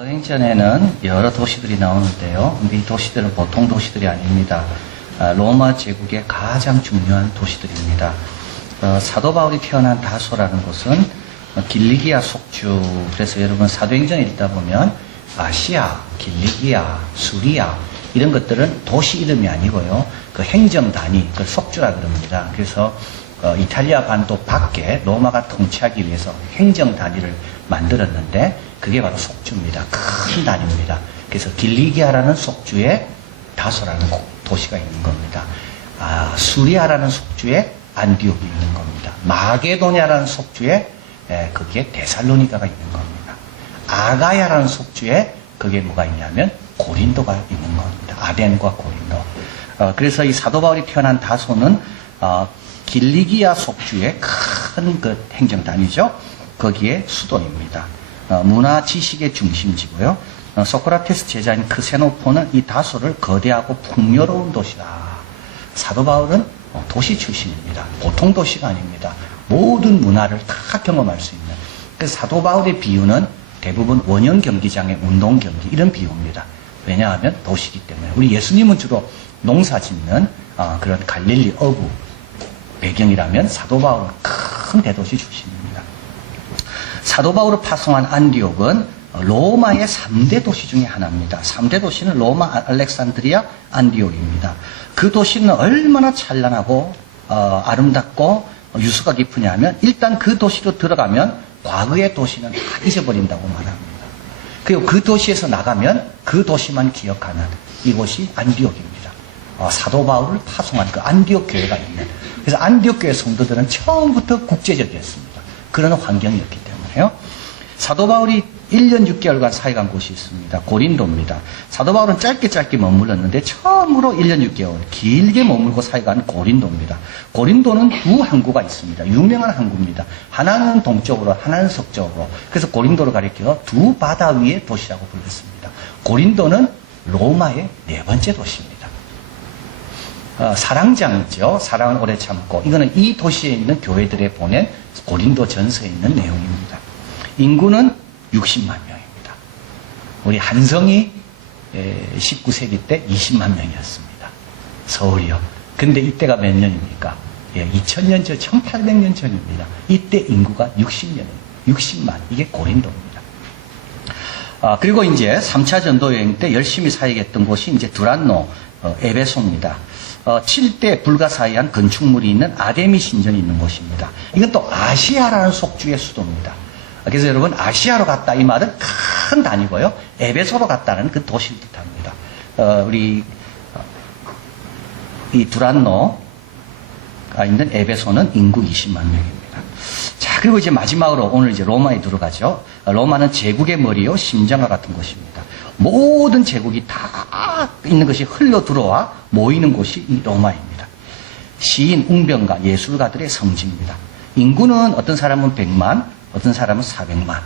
사도행전에는 여러 도시들이 나오는데요. 근데 이 도시들은 보통 도시들이 아닙니다. 로마 제국의 가장 중요한 도시들입니다. 사도 바울이 태어난 다소라는 곳은 길리기아 속주, 그래서 여러분 사도행전 읽다 보면 아시아, 길리기아, 수리아 이런 것들은 도시 이름이 아니고요. 그 행정 단위, 그 속주라 그럽니다. 그래서 이탈리아 반도 밖에 로마가 통치하기 위해서 행정 단위를 만들었는데 그게 바로 속주입니다. 큰 단위입니다. 그래서 길리기아라는 속주에 다소라는 도시가 있는 겁니다. 수리아라는 속주에 안디옥이 있는 겁니다. 마게도냐라는 속주에 거기에 데살로니가가 있는 겁니다. 아가야라는 속주에 거기에 뭐가 있냐면 고린도가 있는 겁니다. 아덴과 고린도. 그래서 이 사도 바울이 태어난 다소는 길리기아 속주의 큰 그 행정 단위죠. 거기에 수도입니다. 문화 지식의 중심지고요. 소크라테스 제자인 크세노포는 이 다소를 거대하고 풍요로운 도시다. 사도 바울은 도시 출신입니다. 보통 도시가 아닙니다. 모든 문화를 다 경험할 수 있는. 그래서 사도 바울의 비유는 대부분 원형 경기장의 운동 경기 이런 비유입니다. 왜냐하면 도시이기 때문에. 우리 예수님은 주로 농사 짓는 그런 갈릴리 어부 배경이라면 사도 바울은 큰 대도시 출신입니다. 사도 바울을 파송한 안디옥은 로마의 3대 도시 중에 하나입니다. 3대 도시는 로마, 알렉산드리아, 안디옥입니다. 그 도시는 얼마나 찬란하고 아름답고 유수가 깊으냐면 일단 그 도시로 들어가면 과거의 도시는 다 잊어버린다고 말합니다. 그리고 그 도시에서 나가면 그 도시만 기억하는 이곳이 안디옥입니다. 사도 바울을 파송한 그 안디옥 교회가 있는. 그래서 안디옥 교회 성도들은 처음부터 국제적이었습니다. 그런 환경이었기 때문에요. 사도 바울이 1년 6개월간 사역한 곳이 있습니다. 고린도입니다. 사도 바울은 짧게 머물렀는데 처음으로 1년 6개월 길게 머물고 사역한 고린도입니다. 고린도는 두 항구가 있습니다. 유명한 항구입니다. 하나는 동쪽으로 하나는 서쪽으로. 그래서 고린도를 가리켜 두 바다 위의 도시라고 불렀습니다. 고린도는 로마의 4번째 도시입니다. 사랑장이죠. 사랑을 오래 참고. 이거는 이 도시에 있는 교회들에 보낸 고린도 전서에 있는 내용입니다. 인구는 60만 명입니다. 우리 한성이 19세기 때 20만 명이었습니다. 서울이요. 근데 이때가 몇 년입니까? 2000년 전, 1800년 전입니다. 이때 인구가 60만. 이게 고린도입니다. 그리고 이제 3차 전도 여행 때 열심히 사역했던 곳이 이제 두란노, 에베소입니다. 7대 불가사의한 건축물이 있는 아데미 신전이 있는 곳입니다. 이건 또 아시아라는 속주의 수도입니다. 그래서 여러분 아시아로 갔다 이 말은 큰 단위고요. 에베소로 갔다는 그 도시를 뜻합니다. 우리 이 두란노가 있는 에베소는 인구 20만 명입니다. 자, 그리고 이제 마지막으로 오늘 이제 로마에 들어가죠. 로마는 제국의 머리요 심장과 같은 곳입니다. 모든 제국이 다 있는 것이 흘러 들어와 모이는 곳이 이 로마입니다. 시인, 웅변가, 예술가들의 성지입니다. 인구는 어떤 사람은 100만, 어떤 사람은 400만.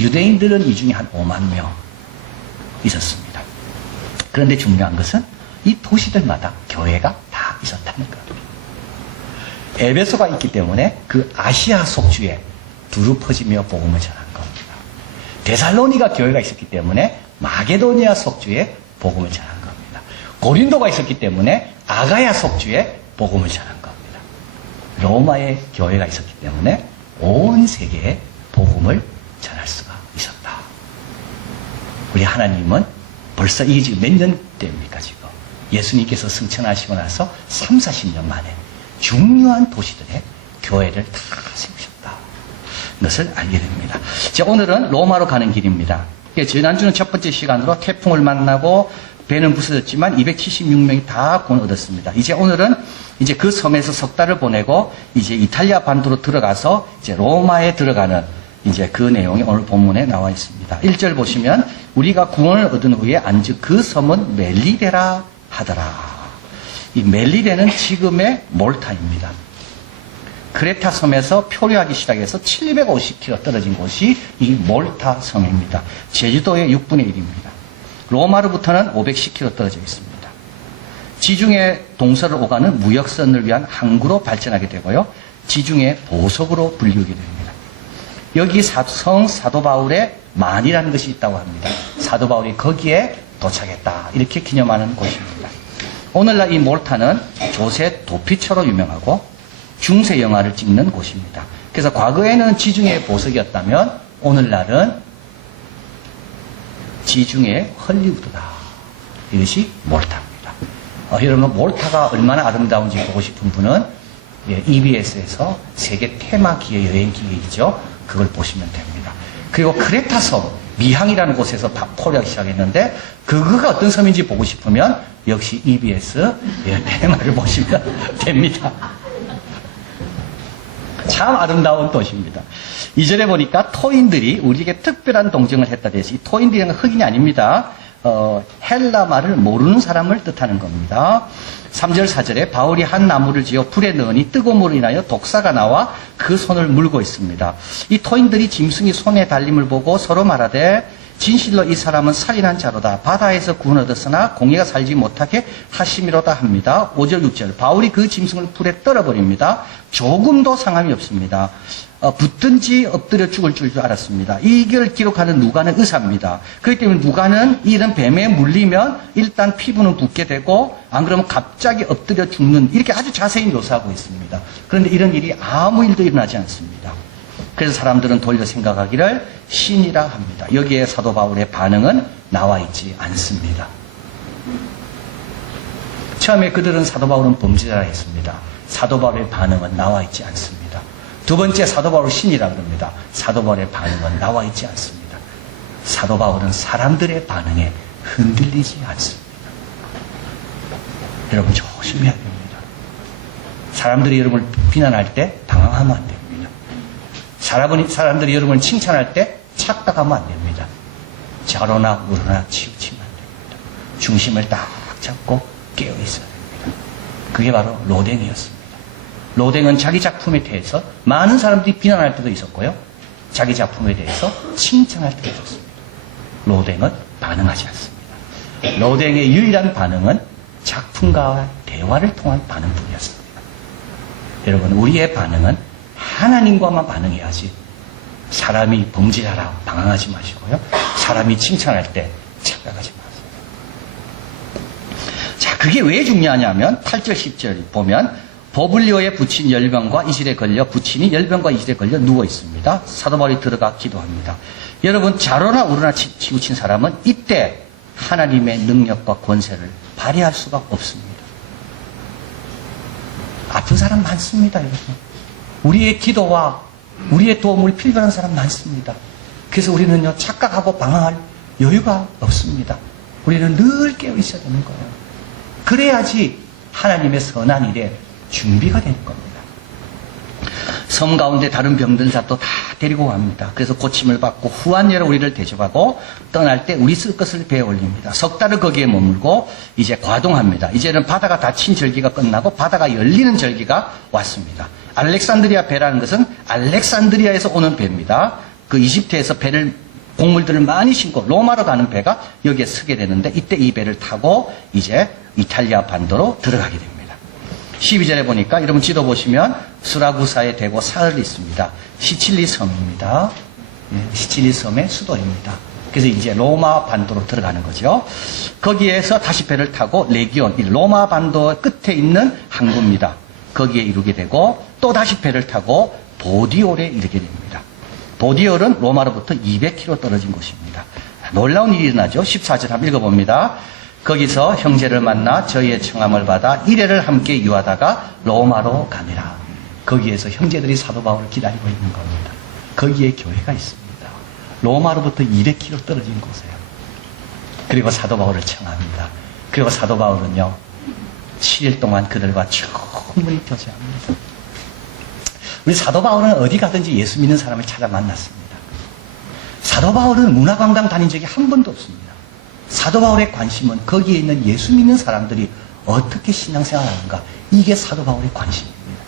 유대인들은 이 중에 한 5만 명 있었습니다. 그런데 중요한 것은 이 도시들마다 교회가 다 있었다는 겁니다. 에베소가 있기 때문에 그 아시아 속주에 두루 퍼지며 복음을 전한 겁니다. 데살로니가 교회가 있었기 때문에 마게도니아 속주에 복음을 전한 겁니다. 고린도가 있었기 때문에 아가야 속주에 복음을 전한 겁니다. 로마의 교회가 있었기 때문에 온 세계에 복음을 전할 수가 있었다. 우리 하나님은 벌써 이게 지금 몇 년대입니까 지금? 예수님께서 승천하시고 나서 3, 40년 만에 중요한 도시들의 교회를 다 세우셨다. 것을 알게 됩니다. 자, 오늘은 로마로 가는 길입니다. 지난주는 첫 번째 시간으로 태풍을 만나고 배는 부서졌지만 276명이 다 구원 얻었습니다. 이제 오늘은 이제 그 섬에서 석 달을 보내고 이제 이탈리아 반도로 들어가서 이제 로마에 들어가는 이제 그 내용이 오늘 본문에 나와 있습니다. 1절 보시면 우리가 구원을 얻은 후에 안즉 그 섬은 멜리데라 하더라. 이 멜리데는 지금의 몰타입니다. 크레타 섬에서 표류하기 시작해서 750km 떨어진 곳이 이 몰타 섬입니다. 제주도의 6분의 1입니다. 로마로부터는 510km 떨어져 있습니다. 지중해 동서를 오가는 무역선을 위한 항구로 발전하게 되고요. 지중해 보석으로 불리우게 됩니다. 여기 성 사도 바울의 만이라는 것이 있다고 합니다. 사도 바울이 거기에 도착했다. 이렇게 기념하는 곳입니다. 오늘날 이 몰타는 조세 도피처로 유명하고 중세 영화를 찍는 곳입니다. 그래서 과거에는 지중해 보석이었다면 오늘날은 지중해 헐리우드다. 이것이 몰타입니다. 여러분 몰타가 얼마나 아름다운지 보고 싶은 분은 EBS에서 세계 테마기의 여행기이죠. 그걸 보시면 됩니다. 그리고 크레타 섬, 미항이라는 곳에서 포로하기 시작했는데 그거가 어떤 섬인지 보고 싶으면 역시 EBS 테마를 보시면 됩니다. 참 아름다운 도시입니다. 2절에 보니까 토인들이 우리에게 특별한 동정을 했다 돼서 이 토인들이 흑인이 아닙니다. 헬라 말을 모르는 사람을 뜻하는 겁니다. 3절 4절에 바울이 한 나무를 지어 불에 넣으니 뜨거움으로 인하여 독사가 나와 그 손을 물고 있습니다. 이 토인들이 짐승이 손에 달림을 보고 서로 말하되 진실로 이 사람은 살인한 자로다. 바다에서 구원 얻었으나 공의가 살지 못하게 하심이로다 합니다. 5절 6절 바울이 그 짐승을 불에 떨어버립니다. 조금도 상함이 없습니다. 붙든지 엎드려 죽을 줄도 알았습니다. 이걸 기록하는 누가는 의사입니다. 그렇기 때문에 누가는 이런 뱀에 물리면 일단 피부는 붓게 되고 안 그러면 갑자기 엎드려 죽는 이렇게 아주 자세히 묘사하고 있습니다. 그런데 이런 일이 아무 일도 일어나지 않습니다. 그래서 사람들은 돌려 생각하기를 신이라 합니다. 여기에 사도 바울의 반응은 나와 있지 않습니다. 처음에 그들은 사도 바울은 범죄자라 했습니다. 사도 바울의 반응은 나와 있지 않습니다. 두 번째 사도 바울 신이라 그럽니다. 사도 바울의 반응은 나와 있지 않습니다. 사도 바울은 사람들의 반응에 흔들리지 않습니다. 여러분 조심해야 됩니다. 사람들이 여러분을 비난할 때 당황하면 안 됩니다. 사람들이 여러분을 칭찬할 때 착각하면 안 됩니다. 좌로나 우로나 치우치면 안 됩니다. 중심을 딱 잡고 깨어 있어야 됩니다. 그게 바로 로댕이었습니다. 로댕은 자기 작품에 대해서 많은 사람들이 비난할 때도 있었고요. 자기 작품에 대해서 칭찬할 때도 있었습니다. 로댕은 반응하지 않습니다. 로댕의 유일한 반응은 작품과의 대화를 통한 반응뿐이었습니다. 여러분, 우리의 반응은 하나님과만 반응해야지 사람이 범죄하라 방황하지 마시고요. 사람이 칭찬할 때 착각하지 마세요. 자, 그게 왜 중요하냐면 8절 10절 보면 버블리오에 붙인 열병과 이슬에 걸려 부친이 열병과 이슬에 걸려 누워 있습니다. 사도 바울이 들어가 기도합니다. 여러분 좌로나 우로나 치우친 사람은 이때 하나님의 능력과 권세를 발휘할 수가 없습니다. 아픈 사람 많습니다, 여러분. 우리의 기도와 우리의 도움을 필요한 사람 많습니다. 그래서 우리는요 착각하고 방황할 여유가 없습니다. 우리는 늘 깨어 있어야 되는 거예요. 그래야지 하나님의 선한 일에 준비가 되는 겁니다. 섬 가운데 다른 병든 자도 다 데리고 갑니다. 그래서 고침을 받고 후한예로 우리를 대접하고 떠날 때 우리 쓸 것을 배에 올립니다. 석 달을 거기에 머물고 이제 과동합니다. 이제는 바다가 닫힌 절기가 끝나고 바다가 열리는 절기가 왔습니다. 알렉산드리아 배라는 것은 알렉산드리아에서 오는 배입니다. 그 이집트에서 배를 곡물들을 많이 신고 로마로 가는 배가 여기에 서게 되는데 이때 이 배를 타고 이제 이탈리아 반도로 들어가게 됩니다. 12절에 보니까 여러분 지도 보시면 수라구사에 대고 사흘이 있습니다. 시칠리 섬입니다. 시칠리 섬의 수도입니다. 그래서 이제 로마 반도로 들어가는 거죠. 거기에서 다시 배를 타고 레기온, 로마 반도 끝에 있는 항구입니다. 거기에 이르게 되고 또 다시 배를 타고 보디올에 이르게 됩니다. 보디올은 로마로부터 200km 떨어진 곳입니다. 놀라운 일이 일어나죠. 14절 한번 읽어봅니다. 거기서 형제를 만나 저희의 청함을 받아 이래를 함께 유하다가 로마로 가니라. 거기에서 형제들이 사도 바울을 기다리고 있는 겁니다. 거기에 교회가 있습니다. 로마로부터 200km 떨어진 곳이에요. 그리고 사도 바울을 청합니다. 그리고 사도 바울은요 7일 동안 그들과 충분히 교제합니다. 우리 사도 바울은 어디 가든지 예수 믿는 사람을 찾아 만났습니다. 사도 바울은 문화관광 다닌 적이 한 번도 없습니다. 사도 바울의 관심은 거기에 있는 예수 믿는 사람들이 어떻게 신앙생활하는가, 이게 사도 바울의 관심입니다.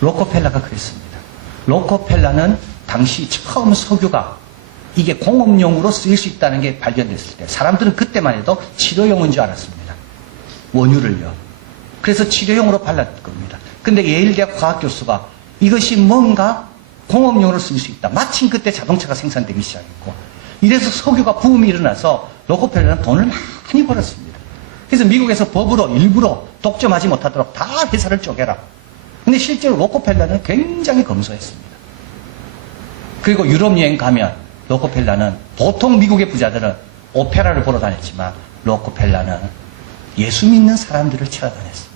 로코펠라가 그랬습니다. 로코펠라는 당시 처음 석유가 이게 공업용으로 쓰일 수 있다는 게 발견됐을 때 사람들은 그때만 해도 치료용인 줄 알았습니다. 원유를요. 그래서 치료용으로 발랐을 겁니다. 근데 예일대학 과학교수가 이것이 뭔가 공업용으로 쓸 수 있다. 마침 그때 자동차가 생산되기 시작했고, 이래서 석유가 부음이 일어나서 로크펠러는 돈을 많이 벌었습니다. 그래서 미국에서 법으로 일부러 독점하지 못하도록 다 회사를 쪼개라. 근데 실제로 로크펠러는 굉장히 검소했습니다. 그리고 유럽 여행 가면 로크펠러는, 보통 미국의 부자들은 오페라를 보러 다녔지만 로크펠러는 예수 믿는 사람들을 찾아다녔습니다.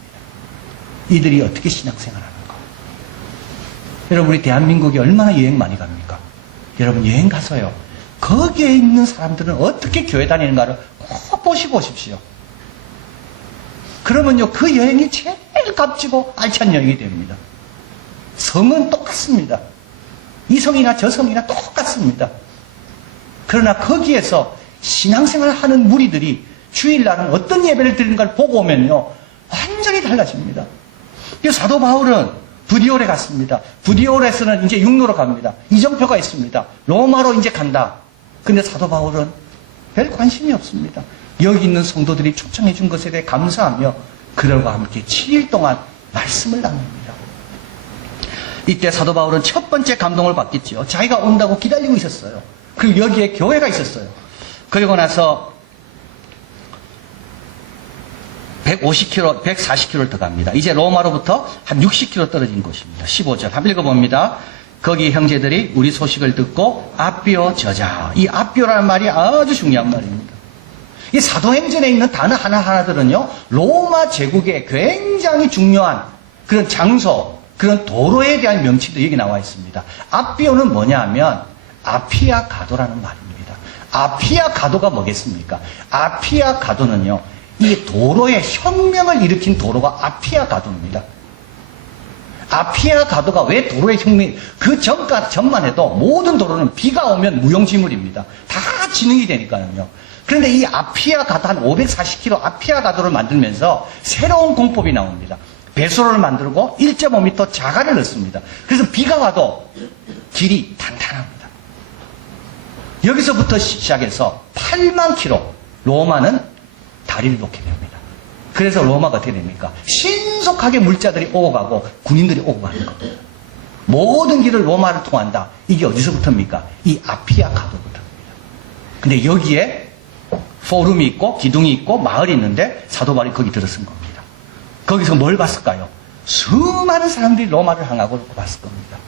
이들이 어떻게 신앙생활하는가. 여러분, 우리 대한민국이 얼마나 여행 많이 갑니까? 여러분, 여행 가서요, 거기에 있는 사람들은 어떻게 교회 다니는가를 꼭 보시고 오십시오. 그러면요, 그 여행이 제일 값지고 알찬 여행이 됩니다. 성은 똑같습니다. 이 성이나 저 성이나 똑같습니다. 그러나 거기에서 신앙생활을 하는 무리들이 주일날은 어떤 예배를 드리는가를 보고 오면요, 완전히 달라집니다. 이 사도 바울은 부디올에 갔습니다. 부디올에서는 이제 육로로 갑니다. 이정표가 있습니다. 로마로 이제 간다. 근데 사도 바울은 별 관심이 없습니다. 여기 있는 성도들이 초청해 준 것에 대해 감사하며 그들과 함께 7일 동안 말씀을 나눕니다. 이때 사도 바울은 첫 번째 감동을 받겠죠. 자기가 온다고 기다리고 있었어요. 그리고 여기에 교회가 있었어요. 그리고 나서 150km, 140km를 더 갑니다. 이제 로마로부터 한 60km 떨어진 곳입니다. 15절 한번 읽어봅니다. 거기 형제들이 우리 소식을 듣고 아비오 저자. 이 아비오라는 말이 아주 중요한 말입니다. 이 사도행전에 있는 단어 하나하나들은요, 로마 제국의 굉장히 중요한 그런 장소, 그런 도로에 대한 명칭도 여기 나와 있습니다. 아비오는 뭐냐 하면 아피아 가도라는 말입니다. 아피아 가도가 뭐겠습니까? 아피아 가도는요, 이 도로에 혁명을 일으킨 도로가 아피아 가도입니다. 아피아 가도가 왜 도로의 혁명이, 그 전만 해도 모든 도로는 비가 오면 무용지물입니다. 다 진흙이 되니까요. 그런데 이 아피아 가도 한 540km 아피아 가도를 만들면서 새로운 공법이 나옵니다. 배수로를 만들고 1.5m 자갈을 넣습니다. 그래서 비가 와도 길이 탄탄합니다. 여기서부터 시작해서 8만 킬로 로마는 다리를 놓게 됩니다. 그래서 로마가 어떻게 됩니까? 신속하게 물자들이 오고 가고 군인들이 오고 가는 겁니다. 모든 길을 로마를 통한다. 이게 어디서부터입니까? 이 아피아 가도부터입니다. 근데 여기에 포럼이 있고 기둥이 있고 마을이 있는데 사도 바울이 거기 들어선 겁니다. 거기서 뭘 봤을까요? 수많은 사람들이 로마를 향하고 봤을 겁니다.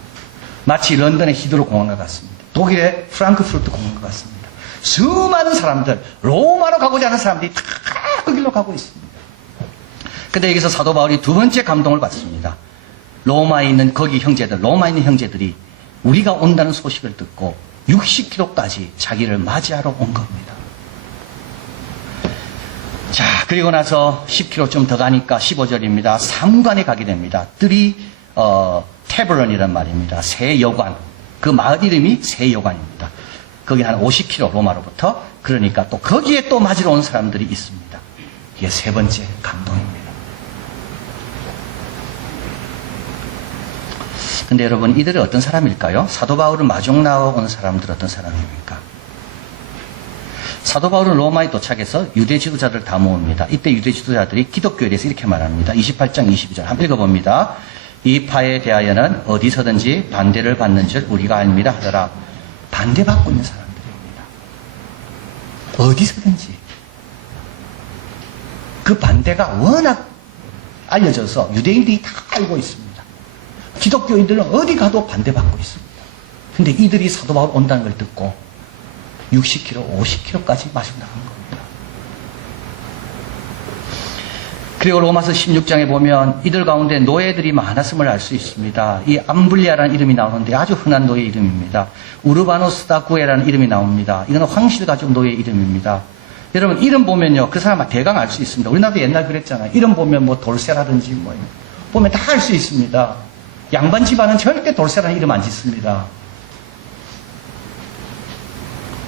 마치 런던의 히드로 공항과 같습니다. 독일의 프랑크푸르트 공항과 같습니다. 수많은 사람들, 로마로 가고자 하는 사람들이 다 그 길로 가고 있습니다. 근데 여기서 사도 바울이 두 번째 감동을 받습니다. 로마에 있는 거기 형제들, 로마에 있는 형제들이 우리가 온다는 소식을 듣고 60km까지 자기를 맞이하러 온 겁니다. 자, 그리고 나서 10km 좀 더 가니까 15절입니다. 삼관에 가게 됩니다. 테브론이란 말입니다. 새 여관. 그 마을 이름이 새 여관입니다. 거기 한 50km 로마로부터. 그러니까 또 거기에 또 맞으러 온 사람들이 있습니다. 이게 세 번째 감동입니다. 근데 여러분, 이들이 어떤 사람일까요? 사도 바울을 마중 나와 온 사람들 어떤 사람입니까? 사도 바울은 로마에 도착해서 유대 지도자들 다 모읍니다. 이때 유대 지도자들이 기독교에 대해서 이렇게 말합니다. 28장 22절 한번 읽어봅니다. 이 파에 대하여는 어디서든지 반대를 받는 줄 우리가 압니다 하더라. 반대받고 있는 사람들입니다. 어디서든지. 그 반대가 워낙 알려져서 유대인들이 다 알고 있습니다. 기독교인들은 어디 가도 반대받고 있습니다. 근데 이들이 사도 바울 온다는 걸 듣고 60km, 50km까지 마시고 나간 겁니다. 그리고 로마서 16장에 보면 이들 가운데 노예들이 많았음을 알 수 있습니다. 이 암블리아라는 이름이 나오는데 아주 흔한 노예 이름입니다. 우르바노스다 구에라는 이름이 나옵니다. 이거는 황실 가족 노예 이름입니다. 여러분, 이름 보면요, 그 사람 대강 알 수 있습니다. 우리나라도 옛날 그랬잖아요. 이름 보면 뭐 돌쇠라든지 뭐 보면 다 알 수 있습니다. 양반 집안은 절대 돌쇠라는 이름 안 짓습니다.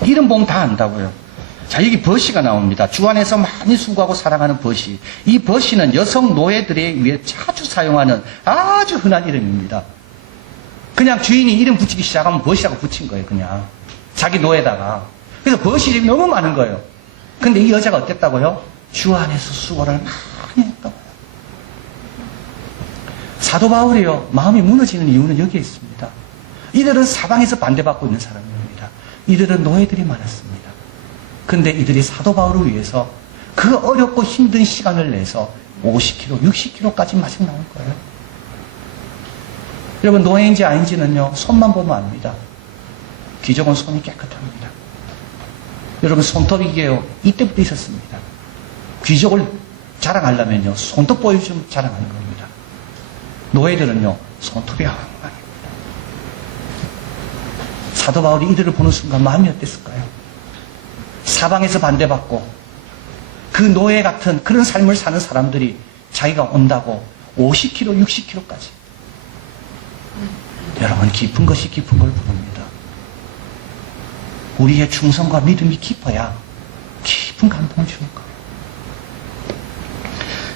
이름 보면 다 안다고요. 자, 여기 버시가 나옵니다. 주 안에서 많이 수고하고 사랑하는 버시. 이 버시는 여성 노예들에 의해 자주 사용하는 아주 흔한 이름입니다. 그냥 주인이 이름 붙이기 시작하면 버시라고 붙인 거예요, 그냥. 자기 노예다가. 그래서 버시 이름이 너무 많은 거예요. 근데 이 여자가 어땠다고요? 주 안에서 수고를 많이 했다고요. 사도 바울이요, 마음이 무너지는 이유는 여기에 있습니다. 이들은 사방에서 반대받고 있는 사람입니다. 이들은 노예들이 많았습니다. 근데 이들이 사도 바울을 위해서 그 어렵고 힘든 시간을 내서 50km, 60km까지 마중 나온 거예요. 여러분, 노예인지 아닌지는요, 손만 보면 압니다. 귀족은 손이 깨끗합니다. 여러분, 손톱이게요, 이때부터 있었습니다. 귀족을 자랑하려면요, 손톱 보여주면 자랑하는 겁니다. 노예들은요, 손톱이 엉망입니다. 사도 바울이 이들을 보는 순간 마음이 어땠을까요? 사방에서 반대받고 그 노예 같은 그런 삶을 사는 사람들이 자기가 온다고 50km, 60km까지. 여러분, 깊은 것이 깊은 걸 부릅니다. 우리의 충성과 믿음이 깊어야 깊은 감동을 주는 거예요.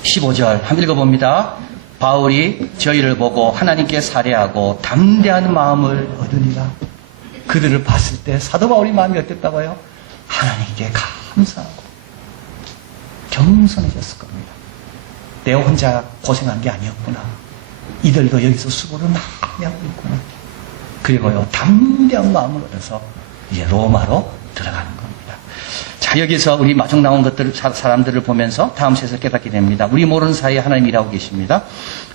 15절 한번 읽어봅니다. 바울이 저희를 보고 하나님께 살해하고 담대한 마음을 얻으니라. 그들을 봤을 때 사도 바울이 마음이 어땠다고요? 하나님께 감사하고 겸손해졌을 겁니다. 내가 혼자 고생한 게 아니었구나. 이들도 여기서 수고를 많이 하고 있구나. 그리고요, 담대한 마음을 얻어서 이제 로마로 들어가는 겁니다. 자, 여기서 우리 마중 나온 사람들을 보면서 다음 세에서 깨닫게 됩니다. 우리 모르는 사이에 하나님이 일하고 계십니다.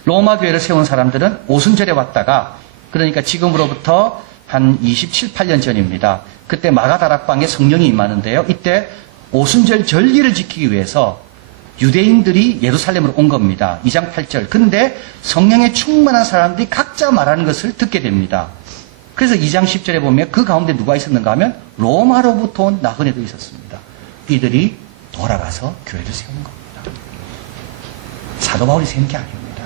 로마 교회를 세운 사람들은 오순절에 왔다가, 그러니까 지금으로부터 한 27, 8년 전입니다. 그때 마가다락방에 성령이 임하는데요. 이때 오순절 절기를 지키기 위해서 유대인들이 예루살렘으로 온 겁니다. 2장 8절. 근데 성령에 충만한 사람들이 각자 말하는 것을 듣게 됩니다. 그래서 2장 10절에 보면 그 가운데 누가 있었는가 하면 로마로부터 온 나그네도 있었습니다. 이들이 돌아가서 교회를 세운 겁니다. 사도 바울이 세운 게 아닙니다.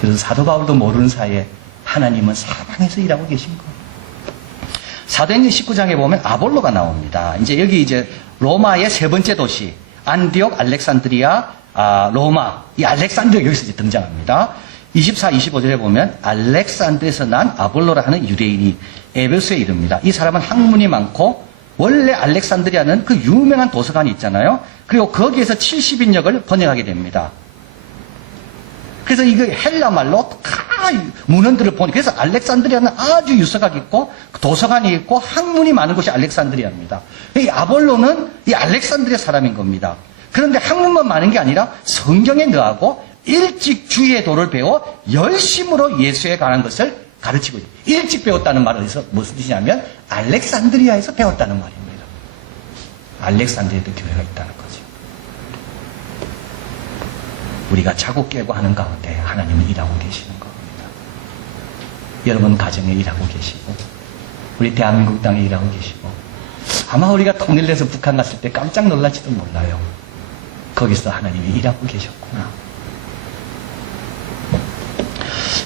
그래서 사도 바울도 모르는 사이에 하나님은 사방에서 일하고 계신 거예요. 사도행전 19장에 보면 아볼로가 나옵니다. 이제 여기 로마의 세 번째 도시, 안디옥, 알렉산드리아, 로마. 이 알렉산드리아 여기서 등장합니다. 24, 25절에 보면 알렉산드에서 난 아볼로라 하는 유대인이 에베소에 이릅니다. 이 사람은 학문이 많고 원래 알렉산드리아는 그 유명한 도서관이 있잖아요. 그리고 거기에서 70인역을 번역하게 됩니다. 그래서 이거 헬라 말로 다 문헌들을 보니, 그래서 알렉산드리아는 아주 유서가 있고 도서관이 있고 학문이 많은 곳이 알렉산드리아입니다. 이 아볼로는 이 알렉산드리아 사람인 겁니다. 그런데 학문만 많은 게 아니라 성경에 nø하고 일찍 주의 도를 배워 열심으로 예수에 관한 것을 가르치고 있어요. 일찍 배웠다는 말은 어디서 무슨 뜻이냐면 알렉산드리아에서 배웠다는 말입니다. 알렉산드리아에도 교회가 있다는 거죠. 우리가 자고 깨고 하는 가운데 하나님은 일하고 계시는 겁니다. 여러분 가정에 일하고 계시고 우리 대한민국 땅에 일하고 계시고 아마 우리가 통일돼서 북한 갔을 때 깜짝 놀랄지도 몰라요. 거기서 하나님이 일하고 계셨구나.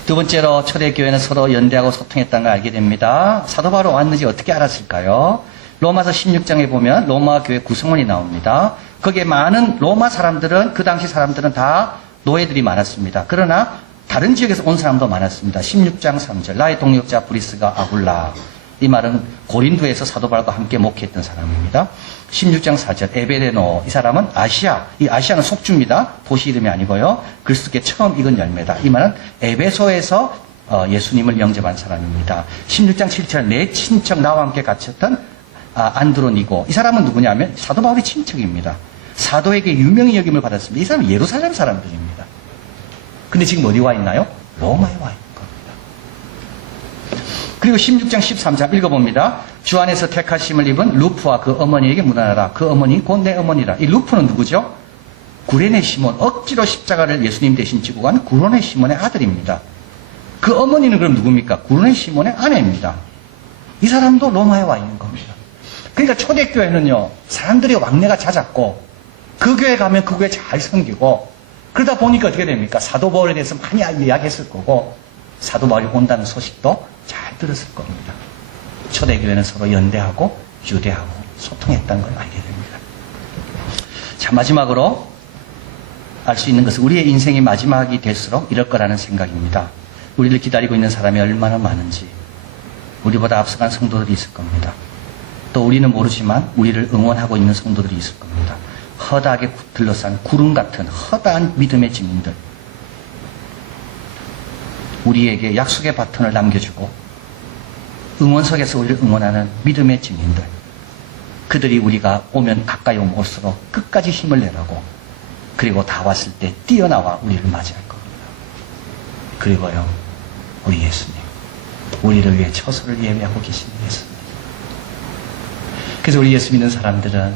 두 번째로 초대교회는 서로 연대하고 소통했다는 걸 알게 됩니다. 사도 바울이 왔는지 어떻게 알았을까요? 로마서 16장에 보면 로마 교회 구성원이 나옵니다. 거기에 많은 로마 사람들은, 그 당시 사람들은 다 노예들이 많았습니다. 그러나 다른 지역에서 온 사람도 많았습니다. 16장 3절 나의 동역자 브리스가 아굴라. 이 말은 고린도에서 사도 바울과 함께 목회했던 사람입니다. 16장 4절 에베레노. 이 사람은 아시아. 이 아시아는 속주입니다. 도시 이름이 아니고요. 그리스도께 처음 익은 열매다. 이 말은 에베소에서 예수님을 영접한 사람입니다. 16장 7절 내 친척 나와 함께 갇혔던 안드로니고. 이 사람은 누구냐면 사도 바울의 친척입니다. 사도에게 유명히 여김을 받았습니다. 이 사람은 예루살렘 사람들입니다. 근데 지금 어디 와 있나요? 로마에 와 있는 겁니다. 그리고 16장 13장 읽어봅니다. 주 안에서 택하심을 입은 루프와 그 어머니에게 문안하라. 그 어머니 곧 내 어머니라. 이 루프는 누구죠? 구레네 시몬. 억지로 십자가를 예수님 대신 지고 간 구레네 시몬의 아들입니다. 그 어머니는 그럼 누굽니까? 구레네 시몬의 아내입니다. 이 사람도 로마에 와 있는 겁니다. 그러니까 초대교회는요, 사람들이 왕래가 잦았고, 그 교회 가면 그 교회 잘 섬기고, 그러다 보니까 어떻게 됩니까? 사도 바울에 대해서 많이 이야기했을 거고, 사도 바울이 온다는 소식도 잘 들었을 겁니다. 초대교회는 서로 연대하고, 유대하고, 소통했다는 걸 알게 됩니다. 자, 마지막으로 알 수 있는 것은 우리의 인생의 마지막이 될수록 이럴 거라는 생각입니다. 우리를 기다리고 있는 사람이 얼마나 많은지, 우리보다 앞서간 성도들이 있을 겁니다. 또 우리는 모르지만 우리를 응원하고 있는 성도들이 있을 겁니다. 허다하게 둘러싼 구름 같은 허다한 믿음의 증인들. 우리에게 약속의 바톤을 남겨주고 응원석에서 우리를 응원하는 믿음의 증인들, 그들이 우리가 오면 가까이 오면 올수록 끝까지 힘을 내라고, 그리고 다 왔을 때 뛰어나와 우리를 맞이할 겁니다. 그리고요, 우리 예수님, 우리를 위해 처소를 예비하고 계신 예수님. 그래서 우리 예수 믿는 사람들은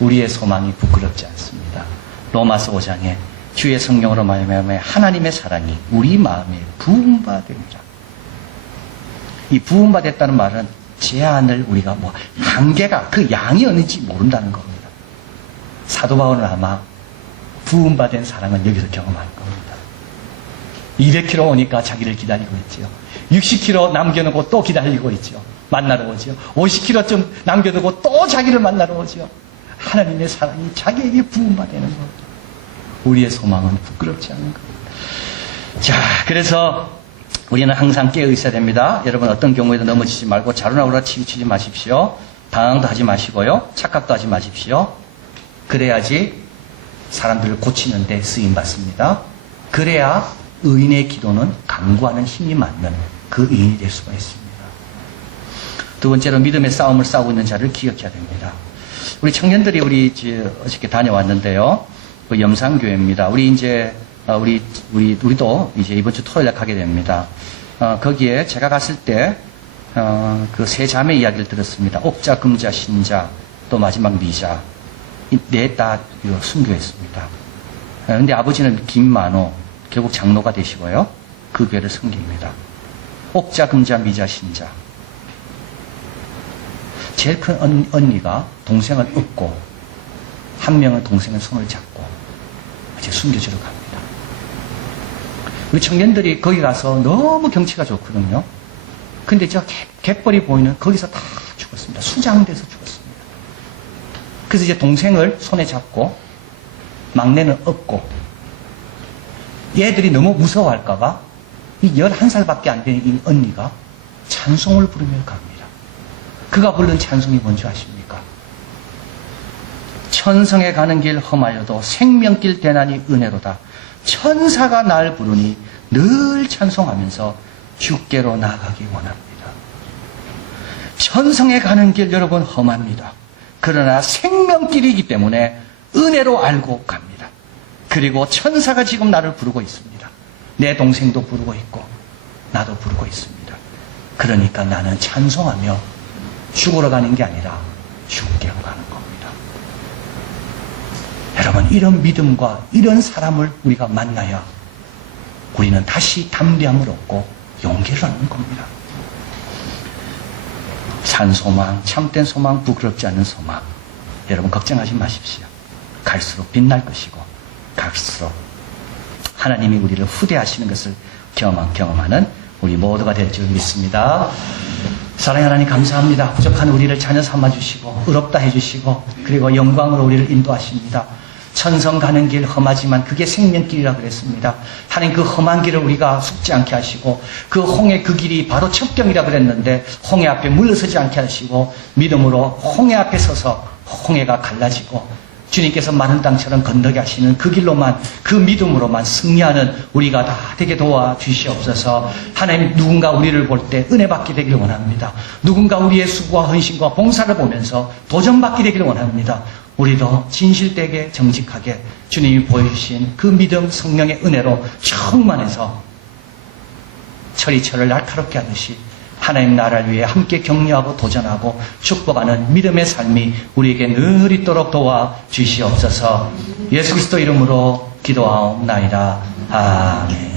우리의 소망이 부끄럽지 않습니다. 로마서 5장에 주의 성령으로 말미암아 하나님의 사랑이 우리 마음에 부음받습니다. 이 부음받았다는 말은 제한을 우리가 뭐 한계가 그 양이 어는지 모른다는 겁니다. 사도 바울은 아마 부음받은 사랑은 여기서 경험할 겁니다. 200km 오니까 자기를 기다리고 있지요. 60km 남겨놓고 또 기다리고 있죠. 만나러 오죠. 50km쯤 남겨두고 또 자기를 만나러 오죠. 하나님의 사랑이 자기에게 부음받는 겁니다. 우리의 소망은 부끄럽지 않은 겁니다. 자, 그래서 우리는 항상 깨어 있어야 됩니다. 여러분 어떤 경우에도 넘어지지 말고 자루나 우라 치우치지 마십시오. 당황도 하지 마시고요. 착각도 하지 마십시오. 그래야지 사람들을 고치는 데 쓰임받습니다. 그래야 의인의 기도는 강구하는 힘이 맞는 그 의인이 될 수가 있습니다. 두 번째로 믿음의 싸움을 싸우고 있는 자를 기억해야 됩니다. 우리 청년들이 우리 어저께 다녀왔는데요. 그 염산교회입니다. 우리도 이제 이번 주 토요일에 가게 됩니다. 거기에 제가 갔을 때, 그 세 자매 이야기를 들었습니다. 옥자, 금자, 신자, 또 마지막 미자. 이 네 다 순교했습니다. 근데 아버지는 김만호, 결국 장로가 되시고요. 그 교회를 섬깁니다. 옥자, 금자, 미자, 신자. 제일 큰 언니가 동생을 업고, 한 명은 동생의 손을 잡고, 이제 순교지로 갑니다. 우리 청년들이 거기 가서 너무 경치가 좋거든요. 근데 저 갯벌이 보이는 거기서 다 죽었습니다. 수장돼서 죽었습니다. 그래서 이제 동생을 손에 잡고, 막내는 업고, 얘들이 너무 무서워할까봐, 이 11살밖에 안 되는 이 언니가 찬송을 부르며 갑니다. 그가 부른 찬송이 뭔지 아십니까? 천성에 가는 길 험하여도 생명길 대난이 은혜로다. 천사가 날 부르니 늘 찬송하면서 주께로 나가기 원합니다. 천성에 가는 길 여러분 험합니다. 그러나 생명길이기 때문에 은혜로 알고 갑니다. 그리고 천사가 지금 나를 부르고 있습니다. 내 동생도 부르고 있고 나도 부르고 있습니다. 그러니까 나는 찬송하며 죽으러 가는 게 아니라 죽게로 가는 겁니다. 여러분, 이런 믿음과 이런 사람을 우리가 만나야 우리는 다시 담대함을 얻고 용기를 얻는 겁니다. 산소망, 참된 소망, 부끄럽지 않은 소망. 여러분 걱정하지 마십시오. 갈수록 빛날 것이고 갈수록 하나님이 우리를 후대하시는 것을 경험하는 우리 모두가 될 줄 믿습니다. 사랑의 하나님 감사합니다. 부족한 우리를 자녀 삼아주시고 의롭다 해주시고 그리고 영광으로 우리를 인도하십니다. 천성 가는 길 험하지만 그게 생명길이라 그랬습니다. 하나님 그 험한 길을 우리가 속지 않게 하시고 그 홍해 그 길이 바로 첩경이라 그랬는데 홍해 앞에 물러서지 않게 하시고 믿음으로 홍해 앞에 서서 홍해가 갈라지고 주님께서 마른 땅처럼 건너게 하시는 그 길로만 그 믿음으로만 승리하는 우리가 다 되게 도와주시옵소서. 하나님 누군가 우리를 볼 때 은혜 받게 되기를 원합니다. 누군가 우리의 수고와 헌신과 봉사를 보면서 도전받게 되기를 원합니다. 우리도 진실되게 정직하게 주님이 보여주신 그 믿음 성령의 은혜로 충만해서 철이철을 날카롭게 하듯이 하나님 나라를 위해 함께 격려하고 도전하고 축복하는 믿음의 삶이 우리에게 늘 있도록 도와주시옵소서. 예수 그리스도 이름으로 기도하옵나이다. 아멘.